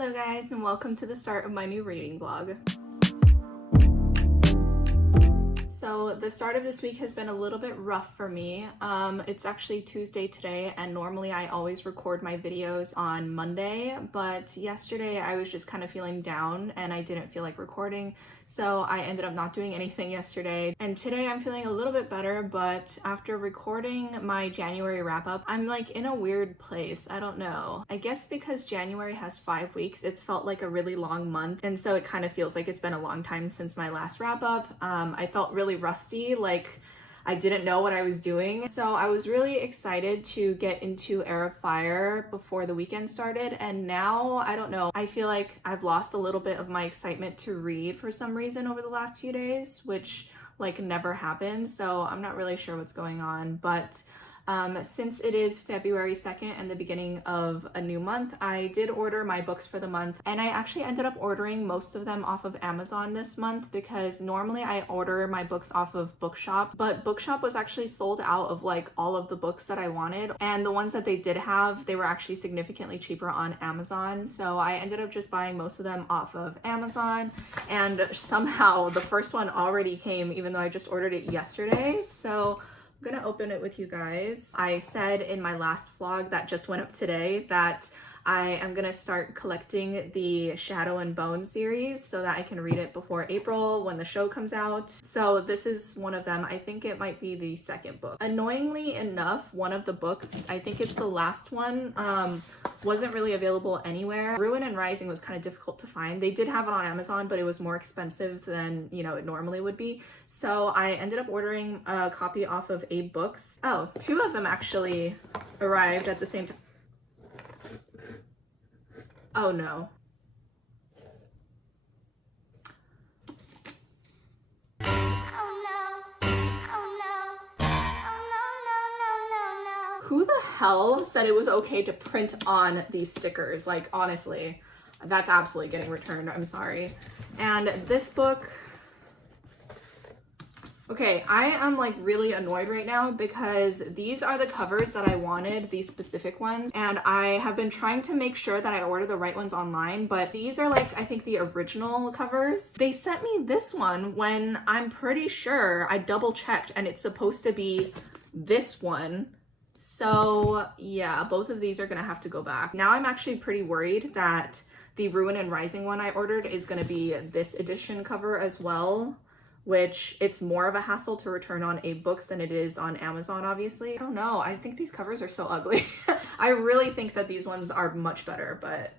Hello guys, and welcome to the start of my new reading vlog. So the start of this week has been a little bit rough for me. It's actually Tuesday today, and normally I always record my videos on Monday, but yesterday I was just kind of feeling down and I didn't feel like recording, so I ended up not doing anything yesterday. And today I'm feeling a little bit better, but after recording my January wrap-up, I'm like in a weird place. I don't know. I guess because January has 5 weeks, it's felt like a really long month, and so it kind of feels like it's been a long time since my last wrap-up. I felt really rusty, like I didn't know what I was doing. So I was really excited to get into Heir of Fire before the weekend started, and now I don't know, I feel like I've lost a little bit of my excitement to read for some reason over the last few days, which like never happens. So I'm not really sure what's going on, but since it is February 2nd and the beginning of a new month, I did order my books for the month, and I actually ended up ordering most of them off of Amazon this month because normally I order my books off of Bookshop, but Bookshop was actually sold out of like all of the books that I wanted, and the ones that they did have, they were actually significantly cheaper on Amazon. So I ended up just buying most of them off of Amazon, and somehow the first one already came even though I just ordered it yesterday. So I'm gonna open it with you guys. I said in my last vlog that just went up today that I am gonna start collecting the Shadow and Bone series so that I can read it before April when the show comes out. So this is one of them. I think it might be the second book. Annoyingly enough, one of the books, I think it's the last one, wasn't really available anywhere. Ruin and Rising was kind of difficult to find. They did have it on Amazon, but it was more expensive than, you know, it normally would be. So I ended up ordering a copy off of Abe Books. Oh, two of them actually arrived at the same time. Oh no. Who the hell said it was okay to print on these stickers? Like, honestly, that's absolutely getting returned. I'm sorry. And this book, okay, I am like really annoyed right now because these are the covers that I wanted, these specific ones, and I have been trying to make sure that I order the right ones online, but these are like, I think the original covers. They sent me this one when I'm pretty sure I double checked and it's supposed to be this one. So yeah, both of these are gonna have to go back. Now I'm actually pretty worried that the Ruin and Rising one I ordered is gonna be this edition cover as well, which it's more of a hassle to return on Abe Books than it is on Amazon, obviously. I don't know, I think these covers are so ugly. I really think that these ones are much better, but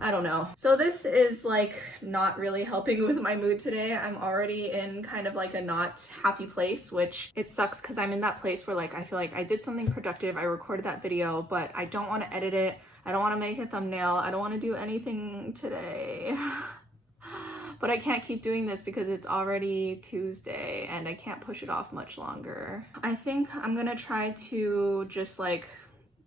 I don't know. So this is like not really helping with my mood today. I'm already in kind of like a not happy place, which it sucks because I'm in that place where like I feel like I did something productive, I recorded that video, but I don't want to edit it, I don't want to make a thumbnail, I don't want to do anything today. But I can't keep doing this because it's already Tuesday and I can't push it off much longer. I think I'm gonna try to just like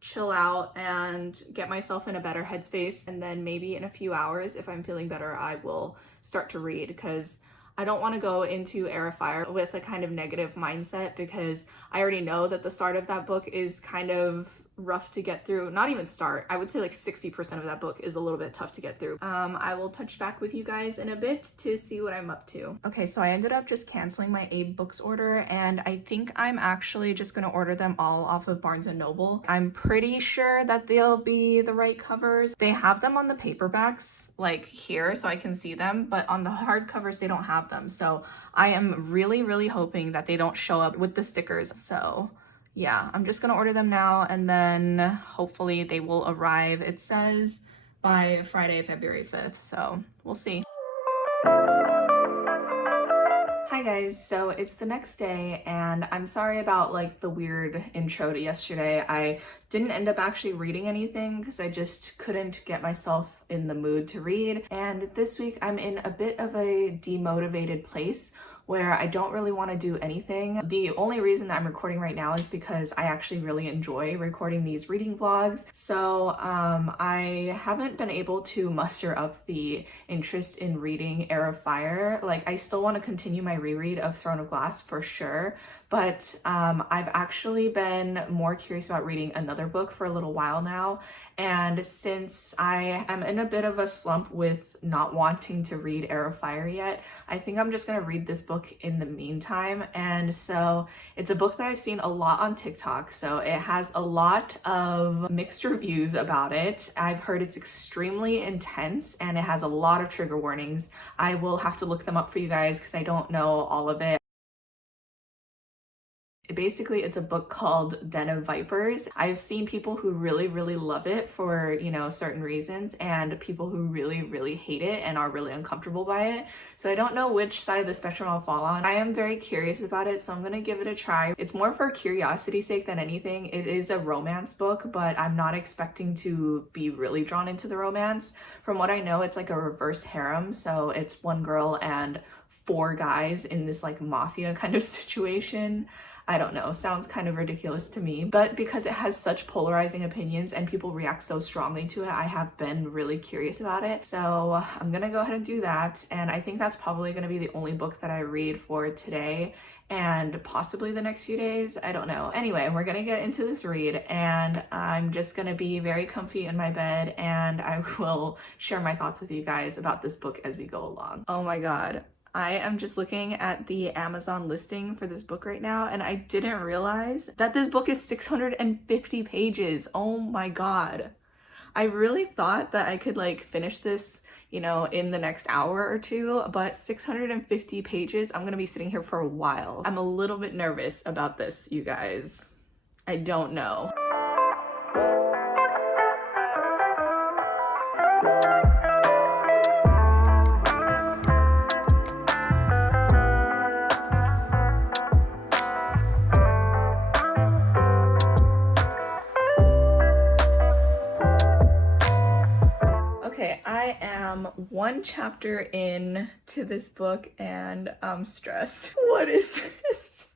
chill out and get myself in a better headspace, and then maybe in a few hours, if I'm feeling better, I will start to read, because I don't want to go into Heir of Fire with a kind of negative mindset, because I already know that the start of that book is kind of rough to get through. Not even start, I would say like 60% of that book is a little bit tough to get through. I will touch back with you guys in a bit to see what I'm up to. Okay, so I ended up just canceling my Abe Books order, and I think I'm actually just gonna order them all off of Barnes & Noble. I'm pretty sure that they'll be the right covers. They have them on the paperbacks like here so I can see them, but on the hard covers they don't have them. So I am really hoping that they don't show up with the stickers. So yeah, I'm just gonna order them now, and then hopefully they will arrive, it says, by Friday, February 5th, so we'll see. Hi guys, so it's the next day, and I'm sorry about like the weird intro to yesterday. I didn't end up actually reading anything because I just couldn't get myself in the mood to read, and this week I'm in a bit of a demotivated place where I don't really want to do anything. The only reason that I'm recording right now is because I actually really enjoy recording these reading vlogs. So I haven't been able to muster up the interest in reading Heir of Fire. Like, I still want to continue my reread of Throne of Glass for sure, but I've actually been more curious about reading another book for a little while now. And since I am in a bit of a slump with not wanting to read Heir of Fire yet, I think I'm just gonna read this book in the meantime. And so it's a book that I've seen a lot on TikTok, so it has a lot of mixed reviews about it. I've heard it's extremely intense and it has a lot of trigger warnings. I will have to look them up for you guys because I don't know all of it. Basically, it's a book called Den of Vipers. I've seen people who really, really love it for, you know, certain reasons, and people who really, really hate it and are really uncomfortable by it. So I don't know which side of the spectrum I'll fall on. I am very curious about it, so I'm gonna give it a try. It's more for curiosity's sake than anything. It is a romance book, but I'm not expecting to be really drawn into the romance. From what I know, it's like a reverse harem, so it's one girl and 4 guys in this like mafia kind of situation. I don't know, sounds kind of ridiculous to me, but because it has such polarizing opinions and people react so strongly to it, I have been really curious about it. So I'm gonna go ahead and do that, and I think that's probably gonna be the only book that I read for today and possibly the next few days. I don't know. Anyway, we're gonna get into this read, and I'm just gonna be very comfy in my bed, and I will share my thoughts with you guys about this book as we go along. Oh my god. I am just looking at the Amazon listing for this book right now, and I didn't realize that this book is 650 pages. Oh my god. I really thought that I could like finish this, you know, in the next hour or two, but 650 pages, I'm gonna be sitting here for a while. I'm a little bit nervous about this, you guys. I don't know. Okay, I am 1 chapter in to this book and I'm stressed. What is this?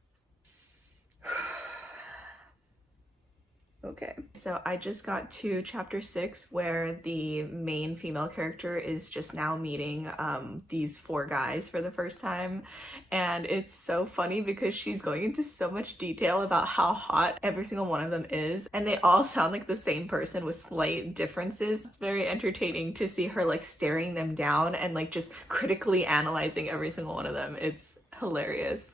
Okay, so I just got to chapter 6 where the main female character is just now meeting these 4 guys for the first time, and it's so funny because she's going into so much detail about how hot every single one of them is, and they all sound like the same person with slight differences. It's very entertaining to see her like staring them down and like just critically analyzing every single one of them. It's hilarious.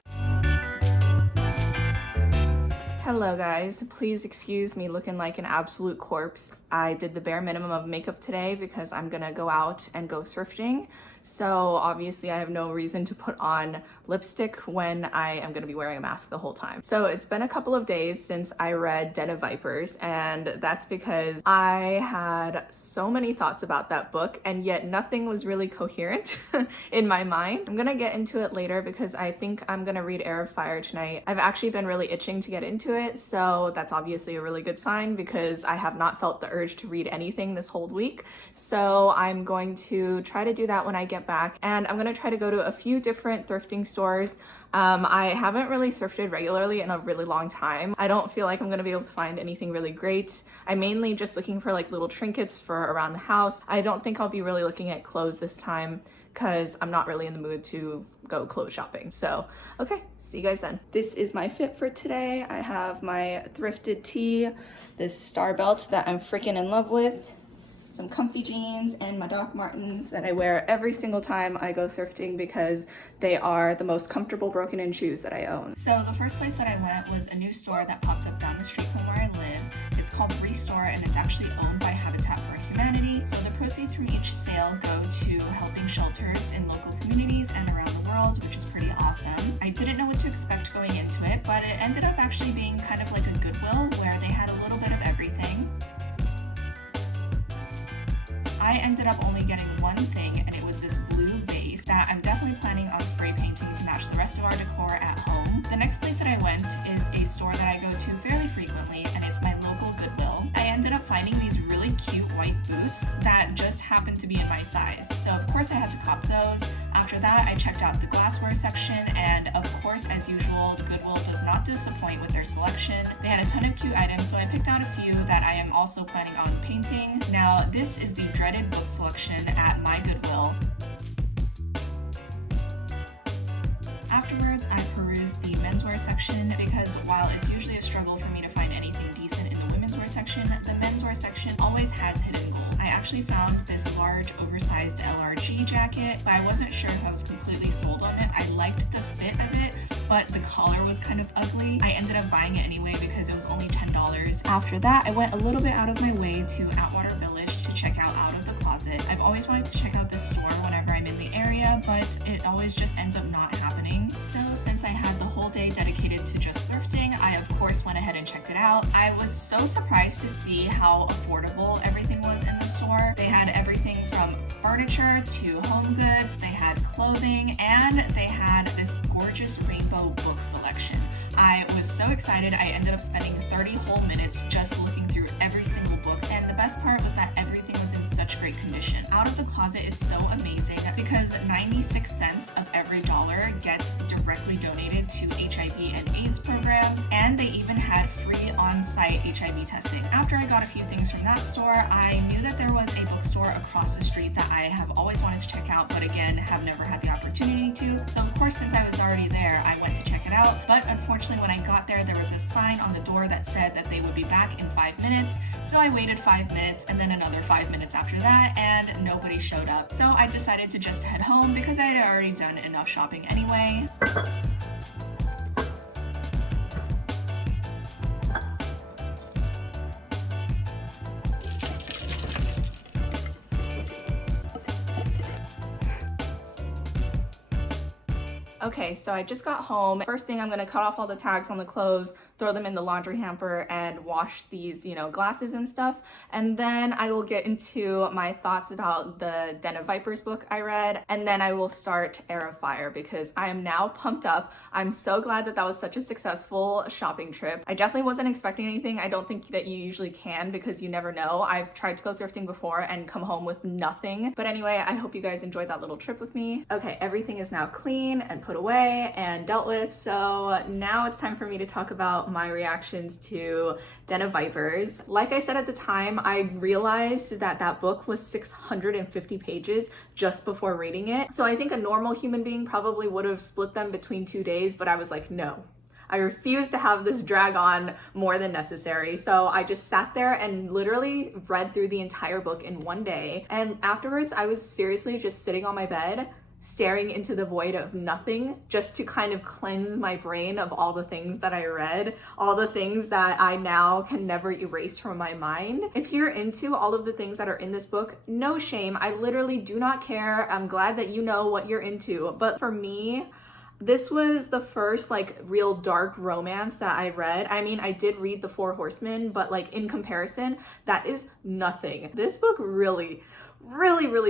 Hello guys, please excuse me looking like an absolute corpse. I did the bare minimum of makeup today because I'm gonna go out and go thrifting. So obviously I have no reason to put on lipstick when I am gonna be wearing a mask the whole time. So it's been a couple of days since I read Den of Vipers, and that's because I had so many thoughts about that book and yet nothing was really coherent in my mind. I'm gonna get into it later because I think I'm gonna read Heir of Fire tonight. I've actually been really itching to get into it, so that's obviously a really good sign because I have not felt the urge to read anything this whole week. So I'm going to try to do that when I get back, and I'm gonna try to go to a few different thrifting stores. I haven't really thrifted regularly in a really long time. I don't feel like I'm gonna be able to find anything really great. I'm mainly just looking for like little trinkets for around the house. I don't think I'll be really looking at clothes this time because I'm not really in the mood to go clothes shopping. So, okay, see you guys then. This is my fit for today. I have my thrifted tee, this star belt that I'm freaking in love with, some comfy jeans, and my Doc Martens that I wear every single time I go thrifting because they are the most comfortable broken-in shoes that I own. So the first place that I went was a new store that popped up down the street from where I live. It's called Restore, and it's actually owned by Habitat for Humanity. So the proceeds from each sale go to helping shelters in local communities and around the world, which is pretty awesome. I didn't know what to expect going into it, but it ended up actually being kind of like a Goodwill where they had a little bit of everything. I ended up only getting one thing, and it was this blue vase that I'm definitely planning on spray painting to match the rest of our decor at home. The next place that I went is a store that I go to fairly frequently, and it's my local Goodwill. I ended up finding these really cute white boots that just happened to be in my size. So of course I had to cop those. After that, I checked out the glassware section, and of course, as usual, Goodwill does not disappoint with their selection. They had a ton of cute items, so I picked out a few that I am also planning on painting. Now, this is the dreaded book selection at my Goodwill. Afterwards, I perused the menswear section because while it's usually a struggle for me to find anything decent in the women's wear section, the menswear section always has hidden gold. I actually found this large oversized LRG jacket, but I wasn't sure if I was completely sold on it. I liked the fit of it, but the collar was kind of ugly. I ended up buying it anyway because it was only $10. After that, I went a little bit out of my way to Atwater Village to check out Out of the Closet. I've always wanted to check out this store whenever I'm in the area, but it always just ends up not happening. So since I had the whole day dedicated to just thrifting, I of course went ahead and checked it out. I was so surprised to see how affordable everything was in the store. They had everything from furniture to home goods, they had clothing, and they had this gorgeous rainbow book selection. I was so excited. I ended up spending 30 whole minutes just looking through every single book, and the best part was that everything was in such great condition. Out of the Closet is so amazing because 96 cents of every dollar gets directly donated to HIV and AIDS programs, and they even had free on-site HIV testing. After I got a few things from that store, I knew that there was a bookstore across the street that I have always wanted to check out, but again, have never had the opportunity to. So of course, since I was already there, I went to check it out, but unfortunately when I got there was a sign on the door that said that they would be back in 5 minutes. So I waited 5 minutes and then another 5 minutes after that, and nobody showed up. So I decided to just head home because I had already done enough shopping anyway. Okay, so I just got home. First thing, I'm gonna cut off all the tags on the clothes, throw them in the laundry hamper, and wash these, glasses and stuff. And then I will get into my thoughts about the Den of Vipers book I read. And then I will start Heir of Fire because I am now pumped up. I'm so glad that that was such a successful shopping trip. I definitely wasn't expecting anything. I don't think that you usually can because you never know. I've tried to go thrifting before and come home with nothing. But anyway, I hope you guys enjoyed that little trip with me. Okay, everything is now clean and put away and dealt with. So now it's time for me to talk about my reactions to Den of Vipers. Like I said at the time, I realized that that book was 650 pages just before reading it. So I think a normal human being probably would have split them between 2 days, but I was like, no. I refuse to have this drag on more than necessary. So I just sat there and literally read through the entire book in one day. And afterwards, I was seriously just sitting on my bed staring into the void of nothing just to kind of cleanse my brain of all the things that I read, all the things that I now can never erase from my mind. If you're into all of the things that are in this book, no shame. I literally do not care. I'm glad that you know what you're into. But for me, this was the first real dark romance that I read. I mean, I did read The Four Horsemen, but in comparison, that is nothing. This book really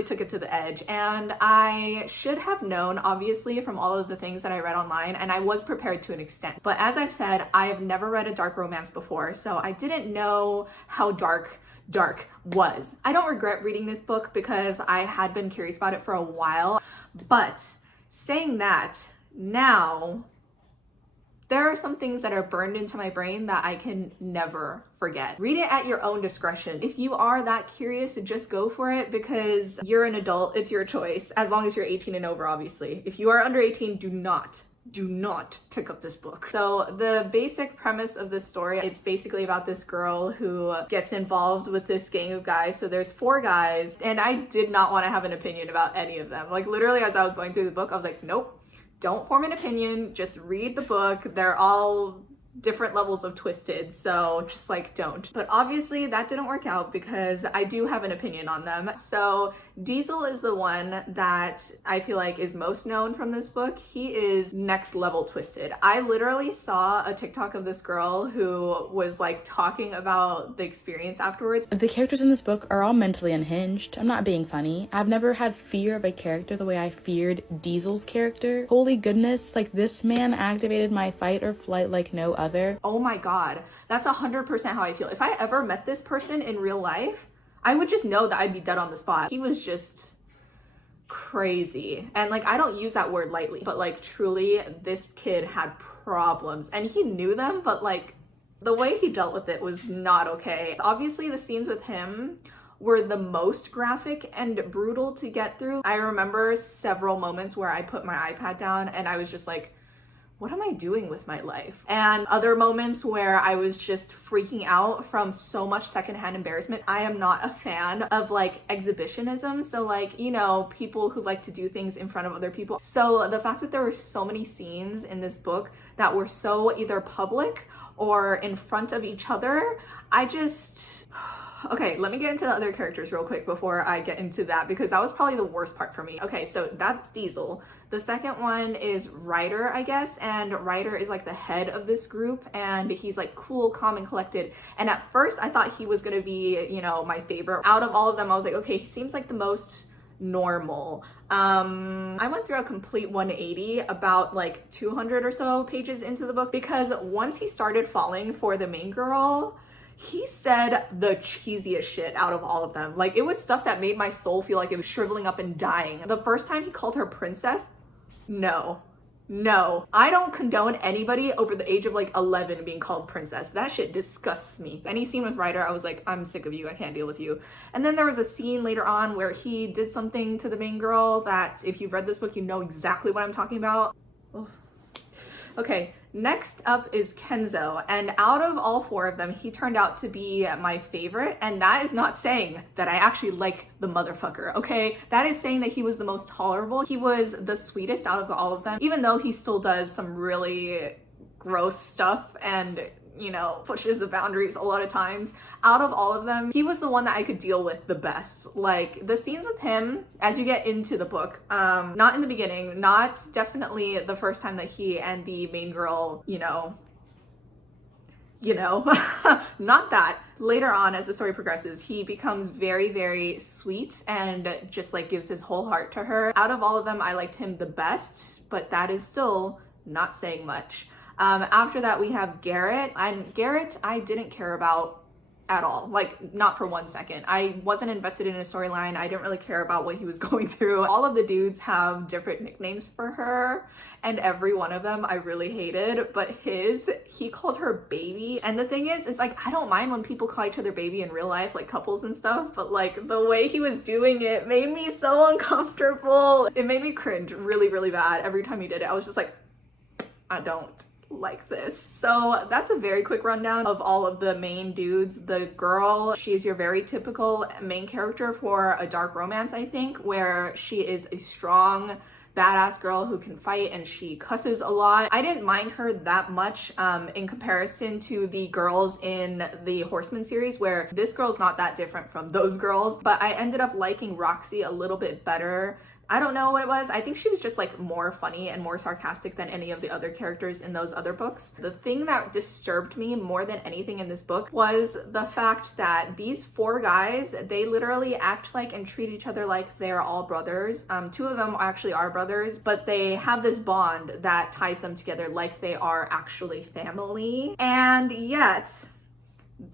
took it to the edge, and I should have known obviously from all of the things that I read online, and I was prepared to an extent. But as I've said, I have never read a dark romance before, so I didn't know how dark was. I don't regret reading this book because I had been curious about it for a while, but saying that, now there are some things that are burned into my brain that I can never forget. Read it at your own discretion. If you are that curious, just go for it because you're an adult. It's your choice, as long as you're 18 and over, obviously. If you are under 18, do not pick up this book. So the basic premise of this story, it's basically about this girl who gets involved with this gang of guys. So there's 4 guys, and I did not want to have an opinion about any of them. Literally, as I was going through the book, I was like, nope. Don't form an opinion, just read the book. They're all different levels of twisted, so just don't. But obviously that didn't work out because I do have an opinion on them. So Diesel is the one that I feel like is most known from this book. He is next level twisted. I literally saw a TikTok of this girl who was talking about the experience afterwards. The characters in this book are all mentally unhinged. I'm not being funny. I've never had fear of a character the way I feared Diesel's character. Holy goodness, this man activated my fight or flight like no other. Oh my god, that's 100% how I feel. If I ever met this person in real life, I would just know that I'd be dead on the spot. He was just crazy. And I don't use that word lightly, but truly this kid had problems and he knew them, but the way he dealt with it was not okay. Obviously the scenes with him were the most graphic and brutal to get through. I remember several moments where I put my iPad down and I was just what am I doing with my life? And other moments where I was just freaking out from so much secondhand embarrassment. I am not a fan of like exhibitionism. So like, you know, people who like to do things in front of other people. So the fact that there were so many scenes in this book that were so either public or in front of each other, I just... Okay, let me get into the other characters real quick before I get into that, because that was probably the worst part for me. Okay, so that's Diesel. The second one is Ryder, I guess, and Ryder is like the head of this group, and he's like cool, calm, and collected. And at first I thought he was gonna be, you know, my favorite. Out of all of them, I was like, okay, he seems like the most normal. I went through a complete 180 about like 200 or so pages into the book, because once he started falling for the main girl, he said the cheesiest shit out of all of them. Like, it was stuff that made my soul feel like it was shriveling up and dying. The first time he called her princess, no. I don't condone anybody over the age of like 11 being called princess. That shit disgusts me. Any scene with Ryder, I was like, I'm sick of you. I can't deal with you. And then there was a scene later on where he did something to the main girl that, if you've read this book, you know exactly what I'm talking about. Oh. Okay, next up is Kenzo, and out of all four of them, he turned out to be my favorite, and that is not saying that I actually like the motherfucker, okay? That is saying that he was the most tolerable. He was the sweetest out of all of them, even though he still does some really gross stuff and, you know, pushes the boundaries a lot of times. Out of all of them, he was the one that I could deal with the best. Like, the scenes with him, as you get into the book, not in the beginning, not definitely the first time that he and the main girl, you know, not that. Later on, as the story progresses, he becomes very, very sweet and just like gives his whole heart to her. Out of all of them, I liked him the best, but that is still not saying much. After that, we have Garrett, and Garrett I didn't care about at all, like not for 1 second. I wasn't invested in a storyline. I didn't really care about what he was going through. All of the dudes have different nicknames for her, and every one of them I really hated, but he called her baby. And the thing is like, I don't mind when people call each other baby in real life, like couples and stuff, but like the way he was doing it made me so uncomfortable. It made me cringe really, really bad every time he did it. I was just like, I don't like this. So that's a very quick rundown of all of the main dudes. The girl, she's your very typical main character for a dark romance, I think, where she is a strong, badass girl who can fight, and she cusses a lot. I didn't mind her that much in comparison to the girls in the Horseman series, where this girl's not that different from those girls, but I ended up liking Roxy a little bit better. I don't know what it was. I think she was just like more funny and more sarcastic than any of the other characters in those other books. The thing that disturbed me more than anything in this book was the fact that these four guys, they literally act like and treat each other like they're all brothers. Two of them actually are brothers, but they have this bond that ties them together like they are actually family. And yet,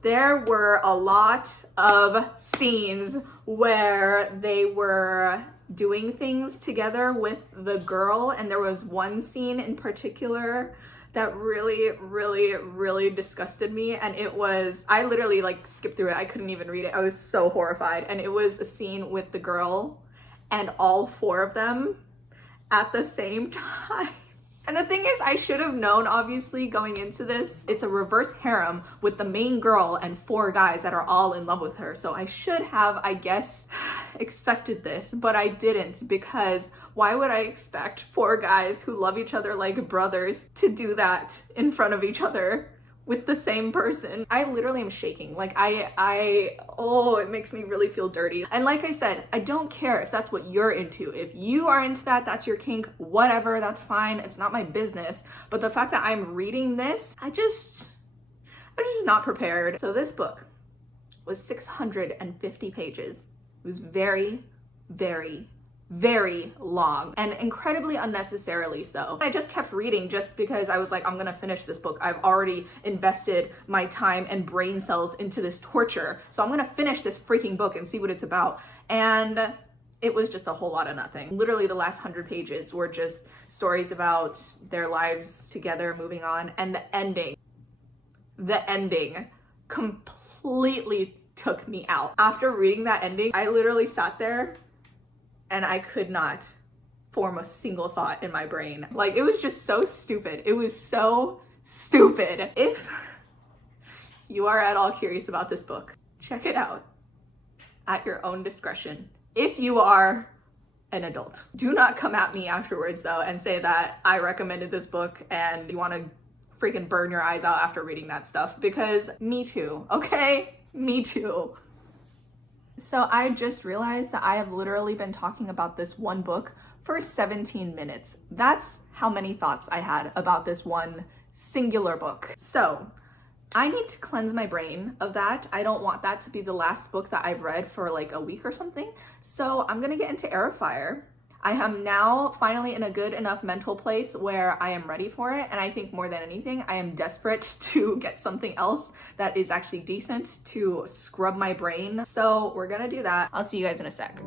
there were a lot of scenes where they were doing things together with the girl, and there was one scene in particular that really disgusted me, and it was, I literally like skipped through it. I couldn't even read it. I was so horrified. And it was a scene with the girl and all four of them at the same time. And the thing is, I should have known, obviously, going into this, it's a reverse harem with the main girl and four guys that are all in love with her. So I should have, I guess, expected this, but I didn't, because why would I expect four guys who love each other like brothers to do that in front of each other with the same person? I literally am shaking. Like oh, it makes me really feel dirty. And like I said, I don't care if that's what you're into. If you are into that, that's your kink, whatever, that's fine. It's not my business. But the fact that I'm reading this, I'm just not prepared. So this book was 650 pages. It was very long, and incredibly unnecessarily so. I just kept reading just because I was like, I'm gonna finish this book. I've already invested my time and brain cells into this torture, so I'm gonna finish this freaking book and see what it's about. And it was just a whole lot of nothing. Literally the last 100 pages were just stories about their lives together, moving on, and the ending completely took me out. After reading that ending, I literally sat there and I could not form a single thought in my brain. Like, it was just so stupid. It was so stupid. If you are at all curious about this book, check it out at your own discretion. If you are an adult, do not come at me afterwards though and say that I recommended this book and you want to freaking burn your eyes out after reading that stuff, because me too, okay? Me too. So I just realized that I have literally been talking about this one book for 17 minutes. That's how many thoughts I had about this one singular book. So I need to cleanse my brain of that. I don't want that to be the last book that I've read for like a week or something. So I'm gonna get into Airfire. I am now finally in a good enough mental place where I am ready for it. And I think more than anything, I am desperate to get something else that is actually decent to scrub my brain. So we're gonna do that. I'll see you guys in a sec.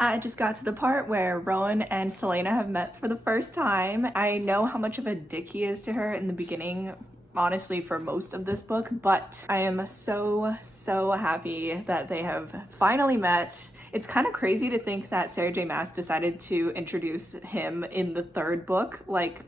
I just got to the part where Rowan and Celaena have met for the first time. I know how much of a dick he is to her in the beginning, honestly, for most of this book, but I am so happy that they have finally met. It's kind of crazy to think that Sarah J Maas decided to introduce him in the third book. Like,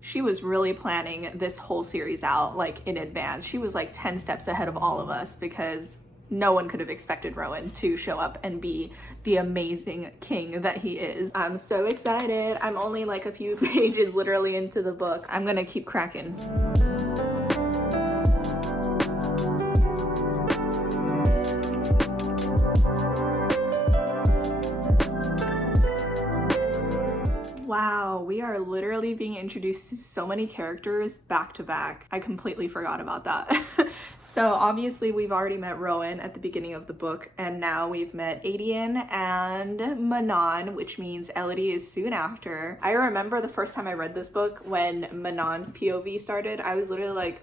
she was really planning this whole series out like in advance. She was like 10 steps ahead of all of us, because no one could have expected Rowan to show up and be the amazing king that he is. I'm so excited. I'm only like a few pages literally into the book. I'm gonna keep cracking. Wow, we are literally being introduced to so many characters back to back. I completely forgot about that. So obviously we've already met Rowan at the beginning of the book, and now we've met Adian and Manon, which means Elodie is soon after. I remember the first time I read this book when Manon's POV started, I was literally like,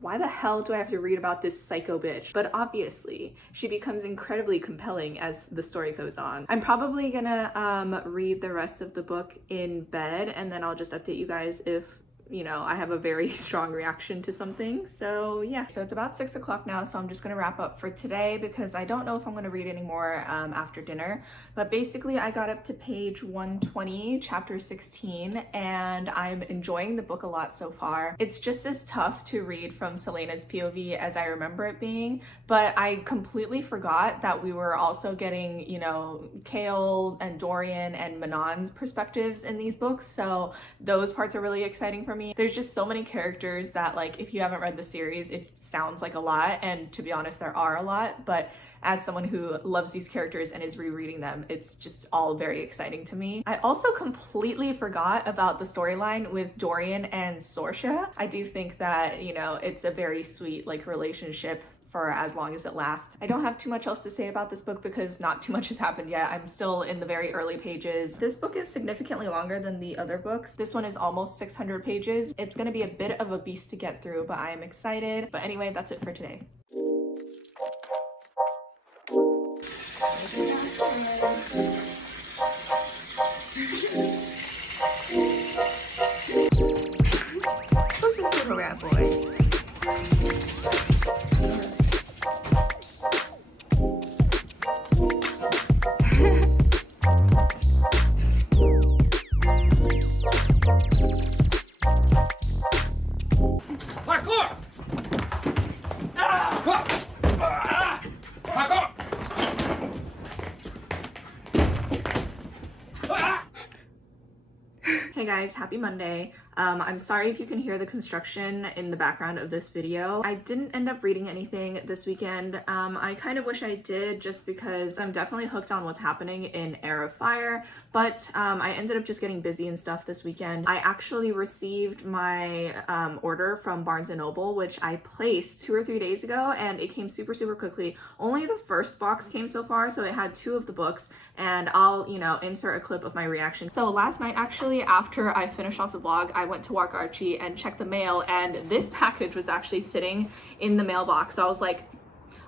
why the hell do I have to read about this psycho bitch? But obviously, she becomes incredibly compelling as the story goes on. I'm probably gonna read the rest of the book in bed, and then I'll just update you guys if, you know, I have a very strong reaction to something. So yeah, so it's about 6 o'clock now, so I'm just gonna wrap up for today because I don't know if I'm gonna read anymore after dinner. But basically I got up to page 120, chapter 16, and I'm enjoying the book a lot so far. It's just as tough to read from Celaena's POV as I remember it being, but I completely forgot that we were also getting, you know, Chaol and Dorian and Manon's perspectives in these books, so those parts are really exciting for me. There's just so many characters that, like, if you haven't read the series, it sounds like a lot, and to be honest, there are a lot, but as someone who loves these characters and is rereading them, it's just all very exciting to me. I also completely forgot about the storyline with Dorian and Sorsha. I do think that, you know, it's a very sweet, like, relationship for as long as it lasts. I don't have too much else to say about this book because not too much has happened yet. I'm still in the very early pages. This book is significantly longer than the other books. This one is almost 600 pages. It's gonna be a bit of a beast to get through, but I am excited. But anyway, that's it for today. Rat boy. Parkour! Parkour! Hey guys, happy Monday. I'm sorry if you can hear the construction in the background of this video. I didn't end up reading anything this weekend. I kind of wish I did, just because I'm definitely hooked on what's happening in Heir of Fire, but I ended up just getting busy and stuff this weekend. I actually received my order from Barnes & Noble, which I placed 2 or 3 days ago, and it came super quickly. Only the first box came so far, so it had 2 of the books, and I'll, insert a clip of my reaction. So last night, actually, after I finished off the vlog, I went to walk Archie and checked the mail, and this package was actually sitting in the mailbox. So I was like,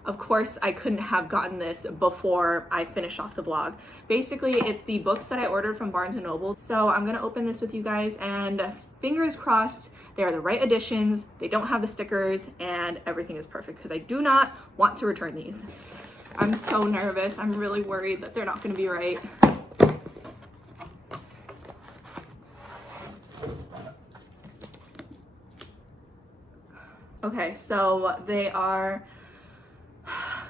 of course I couldn't have gotten this before I finished off the vlog. Basically, it's the books that I ordered from Barnes & Noble. So I'm gonna open this with you guys, and fingers crossed they are the right editions, they don't have the stickers, and everything is perfect, because I do not want to return these. I'm so nervous. I'm really worried that they're not gonna be right. Okay, so they are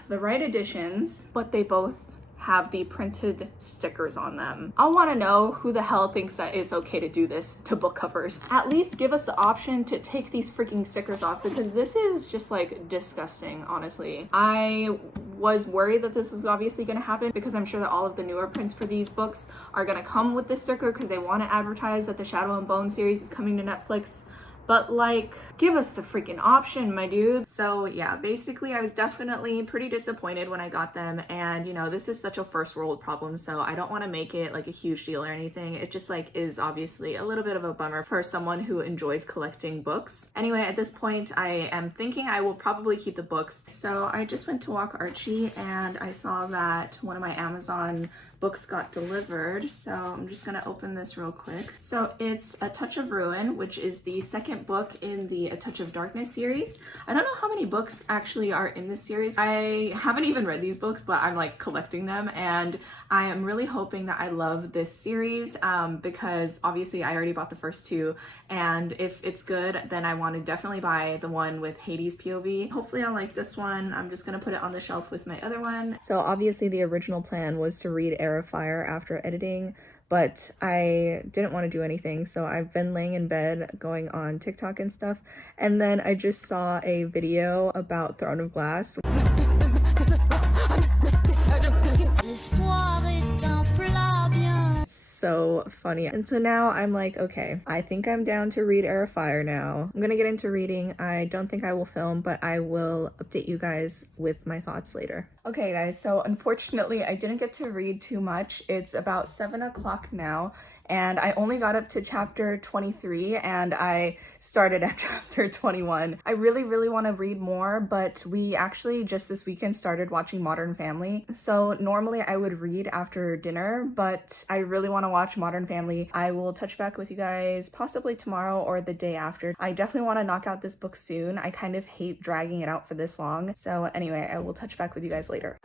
the right editions, but they both have the printed stickers on them. I want to know who the hell thinks that it's okay to do this to book covers. At least give us the option to take these freaking stickers off, because this is just like disgusting, honestly. I was worried that this was obviously going to happen, because I'm sure that all of the newer prints for these books are going to come with this sticker, because they want to advertise that the Shadow and Bone series is coming to Netflix. But like, give us the freaking option, my dude. So yeah, basically I was definitely pretty disappointed when I got them, and this is such a first world problem, so I don't want to make it like a huge deal or anything. It just like is obviously a little bit of a bummer for someone who enjoys collecting books. Anyway, at this point I am thinking I will probably keep the books. So I just went to walk Archie, and I saw that one of my Amazon books got delivered, so I'm just gonna open this real quick. So it's A Touch of Ruin, which is the second book in the A Touch of Darkness series. I don't know how many books actually are in this series. I haven't even read these books, but I'm like collecting them, and I am really hoping that I love this series, because obviously I already bought the first 2, and if it's good, then I want to definitely buy the one with Hades POV. Hopefully I'll like this one. I'm just gonna put it on the shelf with my other one. So obviously the original plan was to read Heir of Fire after editing, but I didn't want to do anything, so I've been laying in bed going on TikTok and stuff, and then I just saw a video about Throne of Glass. So funny. And so now I'm like, okay, I think I'm down to read Heir of Fire now. I'm gonna get into reading. I don't think I will film, but I will update you guys with my thoughts later. Okay guys, so unfortunately I didn't get to read too much. It's about 7 o'clock now, and I only got up to chapter 23, and I started at chapter 21. I really want to read more, but we actually just this weekend started watching Modern Family. So normally I would read after dinner, but I really want to watch Modern Family. I will touch back with you guys possibly tomorrow or the day after. I definitely want to knock out this book soon. I kind of hate dragging it out for this long. So anyway, I will touch back with you guys later.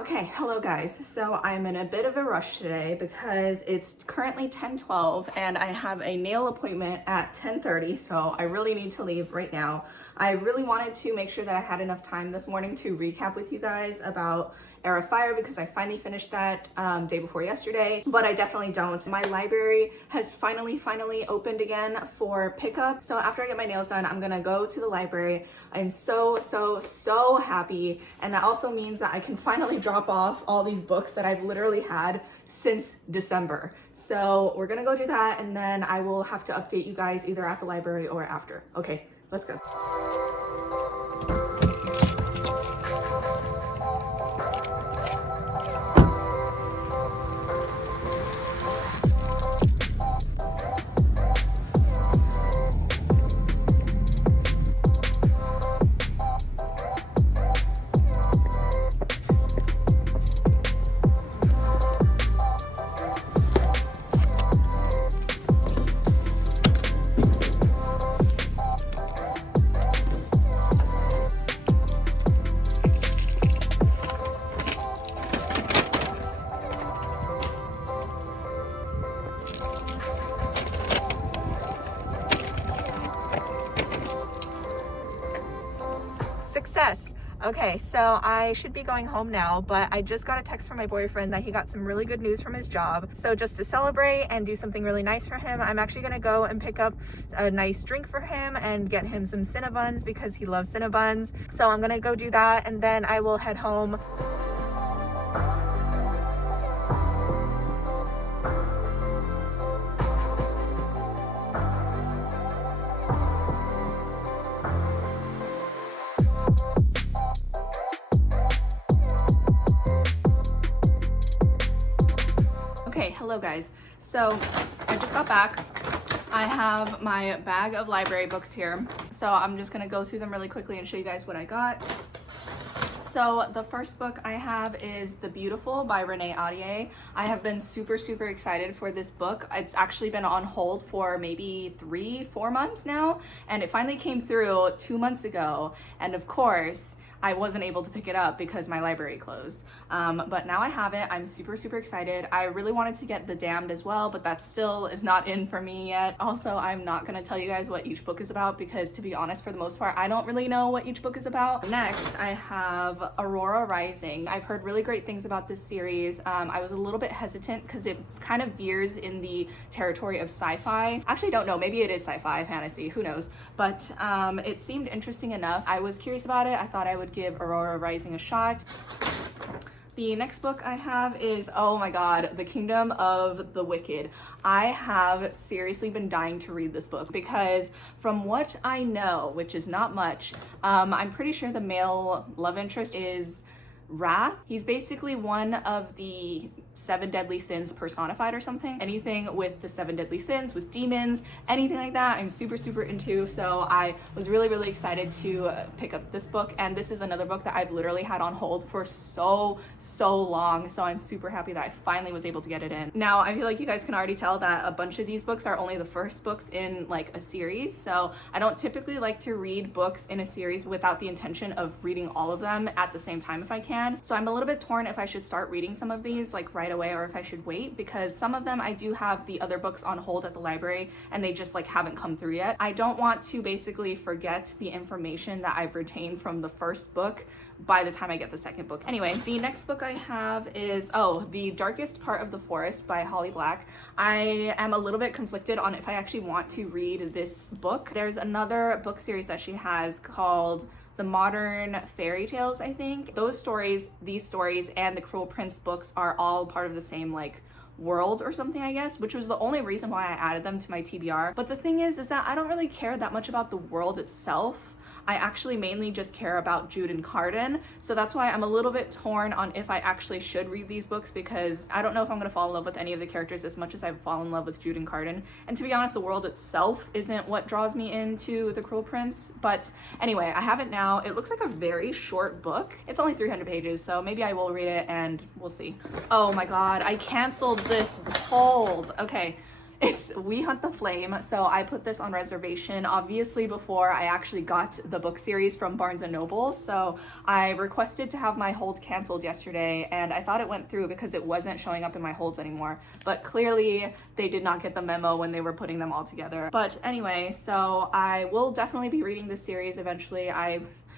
Okay, hello guys. So I'm in a bit of a rush today because it's currently 10:12 and I have a nail appointment at 10:30, so I really need to leave right now. I really wanted to make sure that I had enough time this morning to recap with you guys about Heir of Fire, because I finally finished that day before yesterday, but I definitely don't. My library has finally opened again for pickup. So after I get my nails done, I'm gonna go to the library. I'm so happy. And that also means that I can finally drop off all these books that I've literally had since December. So we're gonna go do that, and then I will have to update you guys either at the library or after. Okay, let's go. Okay, so I should be going home now, but I just got a text from my boyfriend that he got some really good news from his job. So just to celebrate and do something really nice for him, I'm actually gonna go and pick up a nice drink for him and get him some Cinnabons because he loves Cinnabons. So I'm gonna go do that and then I will head home. Okay, hello guys. So I just got back. I have my bag of library books here. So I'm just gonna go through them really quickly and show you guys what I got. So the first book I have is The Beautiful by Renee Ahdieh. I have been super excited for this book. It's actually been on hold for maybe 3-4 months now, and it finally came through 2 months ago. And of course, I wasn't able to pick it up because my library closed. But now I have it. I'm super excited. I really wanted to get The Damned as well, but that still is not in for me yet. Also, I'm not gonna tell you guys what each book is about because, to be honest, for the most part, I don't really know what each book is about. Next, I have Aurora Rising. I've heard really great things about this series. I was a little bit hesitant because it kind of veers in the territory of sci-fi. Actually, don't know. Maybe it is sci-fi, fantasy, who knows? But it seemed interesting enough. I was curious about it. I thought I would give Aurora Rising a shot. The next book I have is, oh my god, The Kingdom of the Wicked. I have seriously been dying to read this book because from what I know, which is not much, I'm pretty sure the male love interest is Wrath. He's basically one of the 7 deadly sins personified or something. Anything with the 7 deadly sins, with demons, anything like that, I'm super into. So I was really excited to pick up this book, and this is another book that I've literally had on hold for so long. So I'm super happy that I finally was able to get it in. Now I feel like you guys can already tell that a bunch of these books are only the first books in like a series. So I don't typically like to read books in a series without the intention of reading all of them at the same time if I can. So I'm a little bit torn if I should start reading some of these like right away or if I should wait, because some of them I do have the other books on hold at the library and they just like haven't come through yet. I don't want to basically forget the information that I've retained from the first book by the time I get the second book. Anyway, the next book I have is, The Darkest Part of the Forest by Holly Black. I am a little bit conflicted on if I actually want to read this book. There's another book series that she has called The Modern Fairy Tales, I think. Those stories, these stories, and the Cruel Prince books are all part of the same like world or something, I guess, which was the only reason why I added them to my TBR. But the thing is that I don't really care that much about the world itself. I actually mainly just care about Jude and Cardan. So that's why I'm a little bit torn on if I actually should read these books, because I don't know if I'm gonna fall in love with any of the characters as much as I've fallen in love with Jude and Cardan. And to be honest, the world itself isn't what draws me into The Cruel Prince. But anyway, I have it now. It looks like a very short book. It's only 300 pages, so maybe I will read it and we'll see. Oh my god, I canceled this hold. Okay. It's We Hunt the Flame. So I put this on reservation obviously before I actually got the book series from Barnes & Noble. So I requested to have my hold canceled yesterday and I thought it went through because it wasn't showing up in my holds anymore. But clearly they did not get the memo when they were putting them all together. But anyway, so I will definitely be reading this series eventually.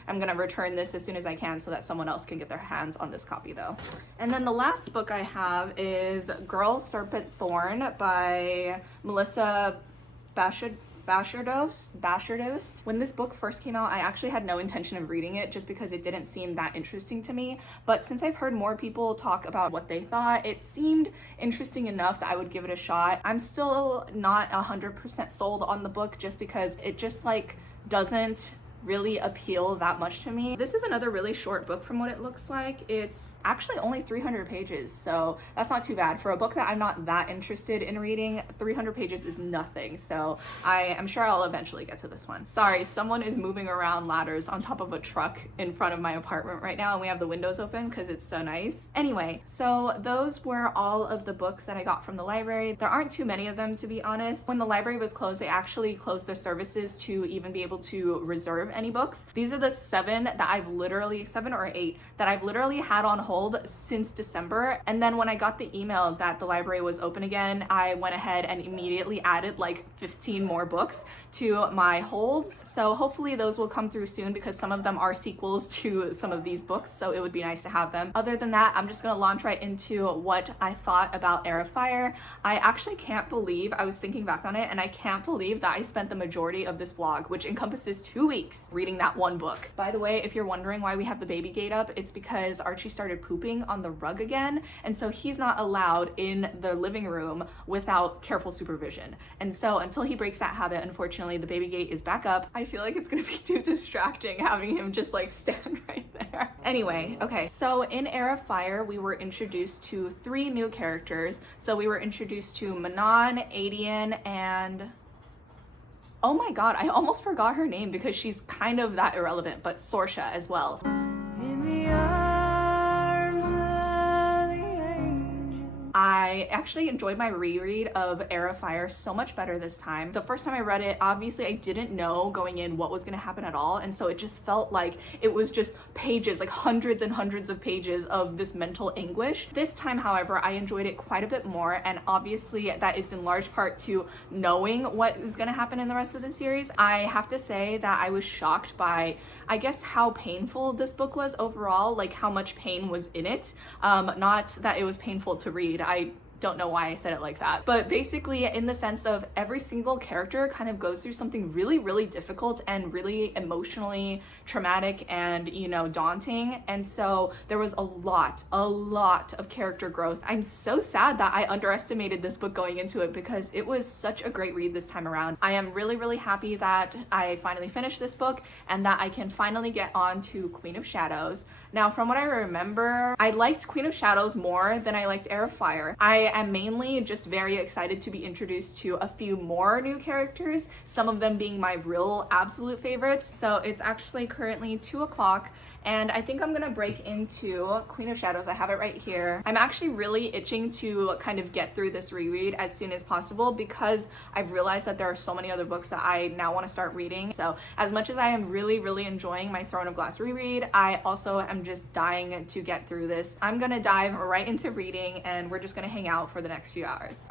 I'm gonna return this as soon as I can so that someone else can get their hands on this copy though. And then the last book I have is Girl Serpent Thorn by Melissa Bashardost. When this book first came out, I actually had no intention of reading it just because it didn't seem that interesting to me. But since I've heard more people talk about what they thought, it seemed interesting enough that I would give it a shot. I'm still not 100% sold on the book just because it just like doesn't really appeal that much to me. This is another really short book from what it looks like. It's actually only 300 pages, so that's not too bad. For a book that I'm not that interested in reading, 300 pages is nothing, so I am sure I'll eventually get to this one. Sorry, someone is moving around ladders on top of a truck in front of my apartment right now, and we have the windows open because it's so nice. Anyway, so those were all of the books that I got from the library. There aren't too many of them, to be honest. When the library was closed, they actually closed their services to even be able to reserve any books. These are the 7 or 8 that I've literally had on hold since December. And then when I got the email that the library was open again, I went ahead and immediately added like 15 more books to my holds. So hopefully those will come through soon because some of them are sequels to some of these books, so it would be nice to have them. Other than that, I'm just gonna launch right into what I thought about Heir of Fire. I actually can't believe, I was thinking back on it, and I can't believe that I spent the majority of this vlog, which encompasses 2 weeks, reading that one book. By the way, if you're wondering why we have the baby gate up, it's because Archie started pooping on the rug again, and so he's not allowed in the living room without careful supervision. And so until he breaks that habit, unfortunately, the baby gate is back up. I feel like it's gonna be too distracting having him just like stand right there. Anyway, okay, so in Heir of Fire, we were introduced to 3 new characters. So we were introduced to Manon, Adian, and oh my god, I almost forgot her name because she's kind of that irrelevant, but Sorsha as well. In the arms of the angel. I actually enjoyed my reread of Heir of Fire so much better this time. The first time I read it, obviously I didn't know going in what was going to happen at all, and so it just felt like it was just pages, like hundreds and hundreds of pages of this mental anguish. This time, however, I enjoyed it quite a bit more, and obviously that is in large part to knowing what is going to happen in the rest of the series. I have to say that I was shocked by, I guess, how painful this book was overall, like how much pain was in it. Not that it was painful to read. I don't know why I said it like that, but basically in the sense of every single character kind of goes through something really, really difficult and really emotionally traumatic and, you know, daunting. And so there was a lot of character growth. I'm so sad that I underestimated this book going into it because it was such a great read this time around. I am really, really happy that I finally finished this book and that I can finally get on to Queen of Shadows. Now, from what I remember, I liked Queen of Shadows more than I liked Heir of Fire. I am mainly just very excited to be introduced to a few more new characters, some of them being my real absolute favorites. So it's actually currently 2 o'clock, and I think I'm gonna break into Queen of Shadows. I have it right here. I'm actually really itching to kind of get through this reread as soon as possible because I've realized that there are so many other books that I now want to start reading. So as much as I am really, really enjoying my Throne of Glass reread, I also am just dying to get through this. I'm gonna dive right into reading and we're just gonna hang out for the next few hours.